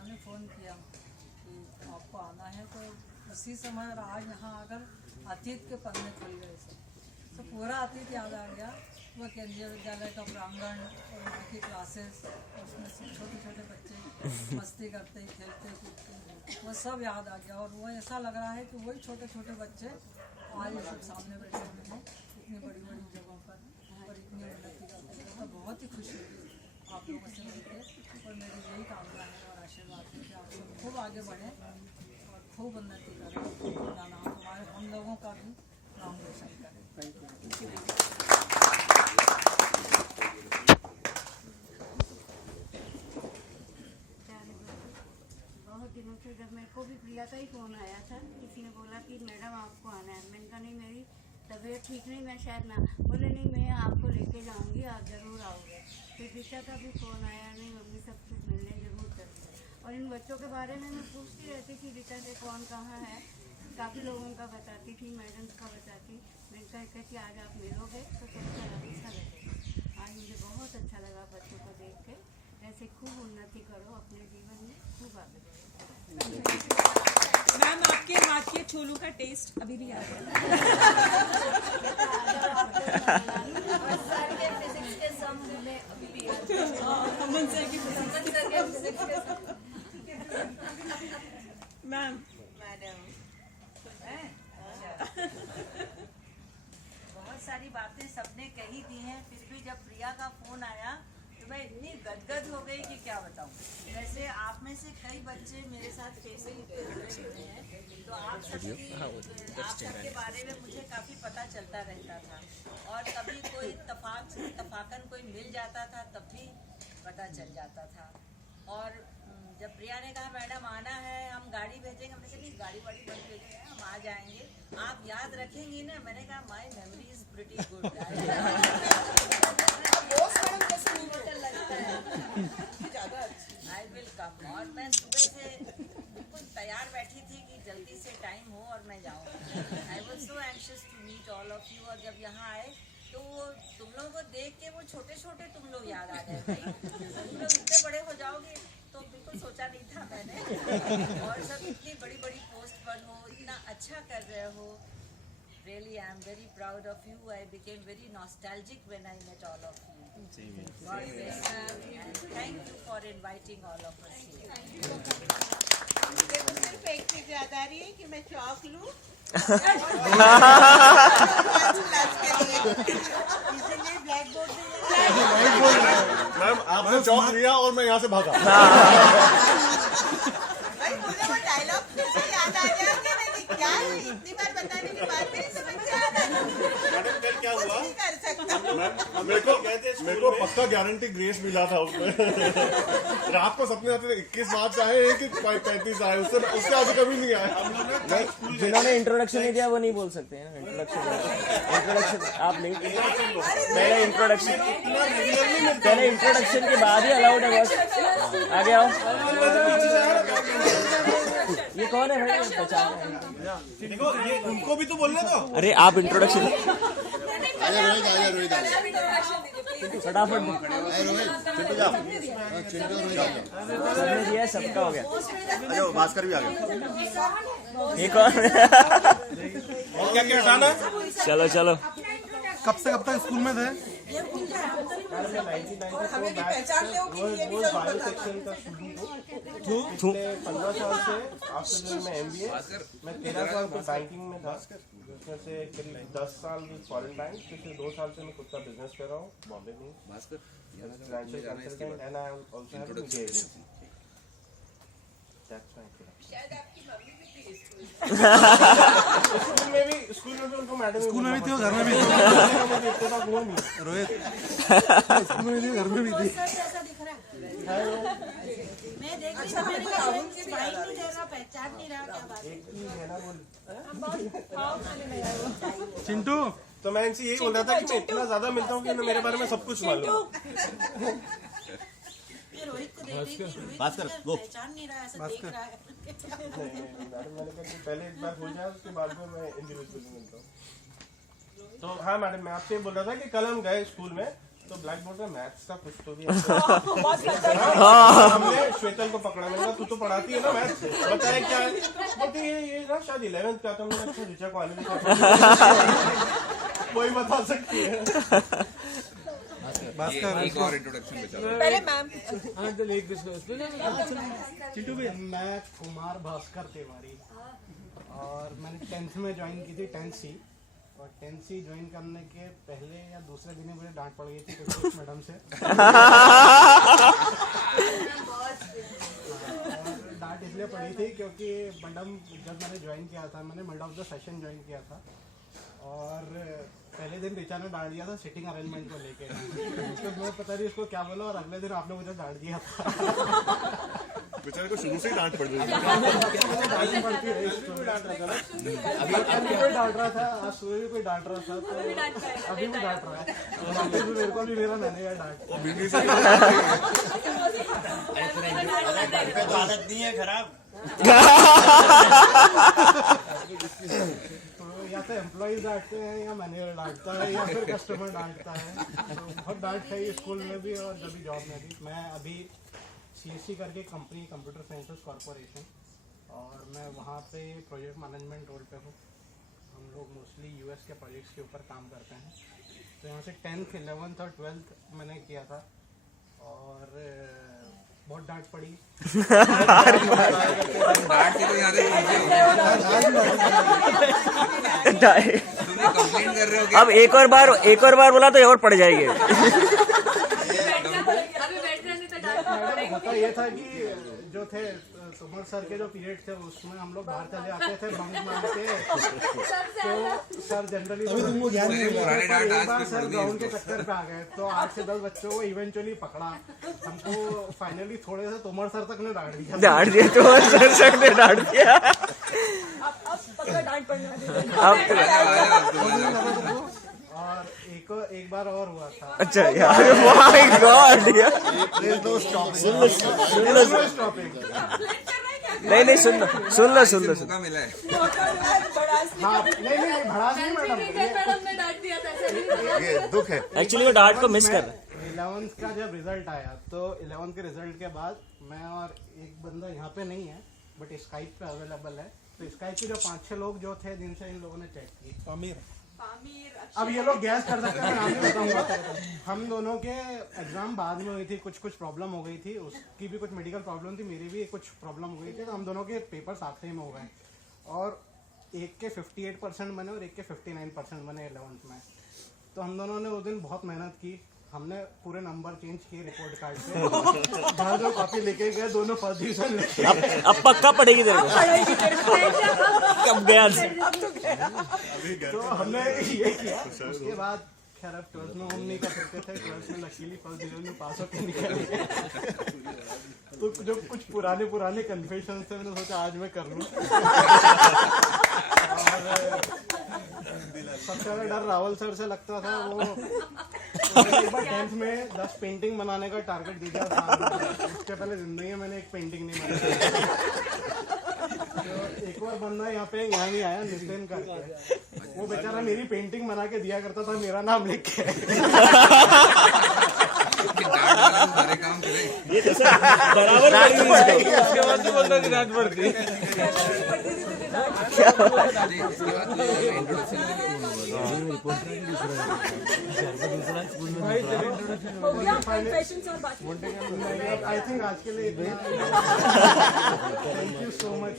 Madam ने phone किया कि आपको आना है, तो उसी समय आज यहाँ आकर अतीत के पन्ने खुल गए तो पूरा अतीत याद आ गया। वो केंद्रीय विद्यालय का प्रांगण और वहाँ की क्लासेस, उसमें छोटे छोटे बच्चे मस्ती करते खेलते कूदते, वो सब याद आ गया। और वो ऐसा लग रहा है कि वही छोटे छोटे बच्चे आज ये सब सामने बैठे हुए हैं इतनी बड़ी बड़ी जगहों पर और इतनी उन्नति करते हैं। तो बहुत ही खुशी हुई आप लोगों से मिलकर, और मेरी यही कामना है और आशीर्वाद है कि आप सब खूब आगे बढ़ें और खूब उन्नति करें, अपना नाम हमारे हम लोगों का भी नाम रोशन करें। बहुत दिनों से जब मेरे को भी प्रिया का ही फ़ोन आया था, किसी ने बोला कि मैडम आपको आना है। मैंने कहा नहीं, मेरी तबीयत ठीक नहीं, मैं शायद ना। बोले नहीं, मैं आपको लेके जाऊंगी, आप ज़रूर आओगे। फिर ऋचा का भी फ़ोन आया, नहीं मम्मी सब कुछ मिलने ज़रूर चलते। और इन बच्चों के बारे में मैं पूछती रहती थी, ऋचा से कौन कहाँ है, काफ़ी लोगों का बताती थी, मैडम का बताती। मैंने कहा कहती आज आप मिलोगे तो सबसे अच्छा लगेगा। आज मुझे बहुत अच्छा लगा बच्चों को देख के। ऐसे खूब उन्नति करो अपने जीवन में, खूब आगे बढ़ो। मैम आपके हाथ के छोलों का टेस्ट अभी भी याद है। मैम बहुत सारी बातें सबने कही दी हैं, फिर भी जब प्रिया का फोन आया तो मैं इतनी गदगद हो गई कि क्या बताऊं। वैसे आप में से कई बच्चे मेरे साथ फेसबुक पे जुड़े हुए हैं, तो आप सबके बारे में मुझे काफ़ी पता चलता रहता था। और कभी कोई तफाकन कोई मिल जाता था तब भी पता चल जाता था। और जब प्रिया ने कहा मैडम आना है, हम गाड़ी भेजेंगे, हमने कहा नहीं गाड़ी वाड़ी बंद भेजेंगे, हम आ जाएंगे, आप याद रखेंगी ना। मैंने कहा my memory is pretty good. I will come. और मैं सुबह से बिल्कुल तैयार बैठी थी कि जल्दी से टाइम हो और मैं जाऊँ। I was so anxious to meet all of you. और जब यहाँ आए तो तुम लोगों को देख के वो छोटे छोटे तुम लोग याद आ गए। भाई तुम लोग इतने बड़े हो जाओगे तो बिल्कुल सोचा नहीं था मैंने। और सब इतनी बड़ी बड़ी पोस्ट पर हो, इतना अच्छा कर रहे हो। Really, I am very proud of you. I became very nostalgic when I met all of you. God bless you and thank you for inviting all of us here. मेरे को सिर्फ एक चीज याद आ रही है कि मैं चौक लूं इसीलिए ब्लैक बोर्ड मैम आपने चौक लिया और मैं यहाँ से भागा। भाई मुझे वो डायलॉग फिर से याद आ गया कि मैं क्या इतनी बार बताने के बाद भी समझ में आ रहा। मैडम कल क्या हुआ? नहीं कर सकता। मेरे को पक्का गारंटी ग्रेस मिला था उसमें। रात को सपने आते थे 21 मार्च आए कि 35 आए, उससे आगे कभी नहीं आया। जिन्होंने इंट्रोडक्शन नहीं दिया वो नहीं बोल सकते हैं। इंट्रोडक्शन आप नहीं, पहले इंट्रोडक्शन के बाद ही अलाउड है बस। आगे आओ। ये कौन है भाई? पहचान है। देखो ये उनको भी तो बोलने दो। अरे आप इंट्रोडक्शन रोहित फटाफट सबने दिया, सबका हो गया। अरे भास्कर भी आ गया। ये कौन है? और क्या क्या खाना? चलो चलो। कब से कब तक स्कूल में थे? हमें भी पहचानते हो कि ये भी जरूर बताना। 15 साल से आफ्टर में MBA, मैं 13 साल से बैंकिंग में था, जिसमें से करीब 10 साल फॉरेन बैंक, पिछले 2 साल से मैं खुद का बिजनेस कर रहा हूँ बॉम्बे में, financial consultant, and I also have a media agency. That's my शायद आपकी मम्मी भी थी स्कूल स्कूल में भी उनको मैडम स्कूल में भी थी और घर में भी मुझे इतना हुआ नहीं। रोहित स्कूल में भी थी, घर में भी थी। ऐसा दिख रहा है। मैं देख रही हूं, मैंने कहा उनके भाई नहीं दे रहा, पहचान नहीं रहा, क्या बात है। चिंटू तो मैं इनसे यही बोल रहा था कि मैं इतना ज्यादा मिलता हूँ कि इन्हें मेरे बारे में सब कुछ मालूम। ये रोहित को देख रही थी, रोहित पहचान नहीं रहा, ऐसा देख रहा है। मैडम मैंने कहा कि पहले एक बार हो जाए उसके बाद में मैं इंडिविजुअली मिलता हूँ। तो हाँ मैडम, मैं आपसे बोल रहा था कि कल हम गए स्कूल में तो ब्लैक बोर्ड में मैथ्स का कुछ तो भी हमने श्वेतल को पकड़ा, मैंने कहा तू तो पढ़ाती है ना मैथ्स, बताया क्या है, बोलती है ये ना शायद 11th का था, हमने अच्छा ऋचा कॉलेज वही बता सकती है। एक और इंट्रोडक्शन बचा पहले मैम चिंटू भाई, मैं कुमार भास्कर तिवारी और मैंने 10th में ज्वाइन की थी 10C और 10C ज्वाइन करने के पहले या दूसरे दिन ही मुझे डांट पड़ गई थी कुछ मैडम से। और डांट इसलिए पड़ी थी क्योंकि मैडम जब मैंने ज्वाइन किया था, मैंने mid of the session join किया था और पहले दिन टीचर ने डांट दिया था सिटिंग अरेंजमेंट को लेके, तो मैं पता नहीं उसको क्या बोला और अगले दिन आपने मुझे डांट दिया था। बेचारे को शुरू से ही डांट पड़ रही थी। डांट पड़ती रही, अभी कोई डांट रहा था, आज सुबह भी कोई डांट रहा था, तो अभी भी डांट रहा है और अभी भी मेरे को भी मेरा मैनेजर डांट। आदत नहीं है खराब। तो या तो एम्प्लॉइज डांटते हैं या मैनेजर डांटता है या फिर कस्टमर डांटता है, तो बहुत डांट खाई स्कूल में भी और जब भी जॉब में भी। मैं अभी CSC करके कंपनी कंप्यूटर साइंसेस कॉरपोरेशन और मैं वहाँ पे प्रोजेक्ट मैनेजमेंट रोल पे हूँ। हम लोग मोस्टली US के प्रोजेक्ट्स के ऊपर काम करते हैं। तो यहाँ से 10th, 11th और 12th मैंने किया था और बहुत डांट पड़ी। डांट से तो याद है कंप्लेंट कर रहे हो क्या? अब एक और बार बोला तो और पड़ जाएगी। होता ये था कि जो थे सुमन सर के जो पीरियड थे उसमें हम लोग बाहर चले आते थे बंक मार के, तो सर जनरली एक बार सर ग्राउंड के चक्कर पे आ गए तो 8 से 10 बच्चों को इवेंचुअली पकड़ा, हमको फाइनली थोड़े से तोमर सर तक ने डांट दिया तोमर सर ने डांट दिया। और एक बार और हुआ था। अच्छा यार, माय गॉड यार, नहीं सुन लो मौका मिला है। हाँ नहीं भड़ास नहीं मैडम, ये दुख है। एक्चुअली वो डांट को मिस कर रहा है। 11th का जब रिजल्ट आया तो 11th के रिजल्ट के बाद मैं और एक बंदा यहाँ पे नहीं है बट स्काइप पे अवेलेबल है, तो स्काइप के जो 5-6 लोग जो थे जिनसे इन लोगों ने चेक की, अब ये लोग गैस कर सकते हैं, नाम नहीं बताऊंगा। हम दोनों के एग्जाम बाद में हुई थी, कुछ प्रॉब्लम हो गई थी, उसकी भी कुछ मेडिकल प्रॉब्लम थी, मेरी भी कुछ प्रॉब्लम हो गई थी, तो हम दोनों के पेपर्स आखिरी में हो गए और एक के 58% बने और एक के 59% बने 11th में। तो हम दोनों ने उस दिन बहुत मेहनत की, हमने पूरे नंबर चेंज किए रिपोर्ट कार्ड पे, जहाँ जो कॉपी लेके गए दोनों फर्स्ट डिवीजन लेके। अब पक्का पड़ेगी तेरे को। कब गया? तो हमने ये किया। उसके बाद खैर अब 12th में हम नहीं कर सकते थे, 12th में लकीली फर्स्ट डिवीजन में पास होकर निकल गए। तो जो कुछ पुराने कन्फेशन थे मैंने सोचा आज मैं कर लूँ। सबसे ज़्यादा डर रावल सर से लगता था, वो एक बार 10th में 10 पेंटिंग बनाने का टारगेट दिया था, उसके पहले जिंदगी में मैंने एक पेंटिंग नहीं बनाई। तो एक बार बंदा यहाँ नहीं आया नितिन करके, वो बेचारा मेरी पेंटिंग बना के दिया करता था मेरा नाम लिख के। सारे काम करे ये तो बराबर उसके बाद भी बोलता डांट पड़ती। इसके बाद आई थिंक आज के लिए थैंक यू सो मच।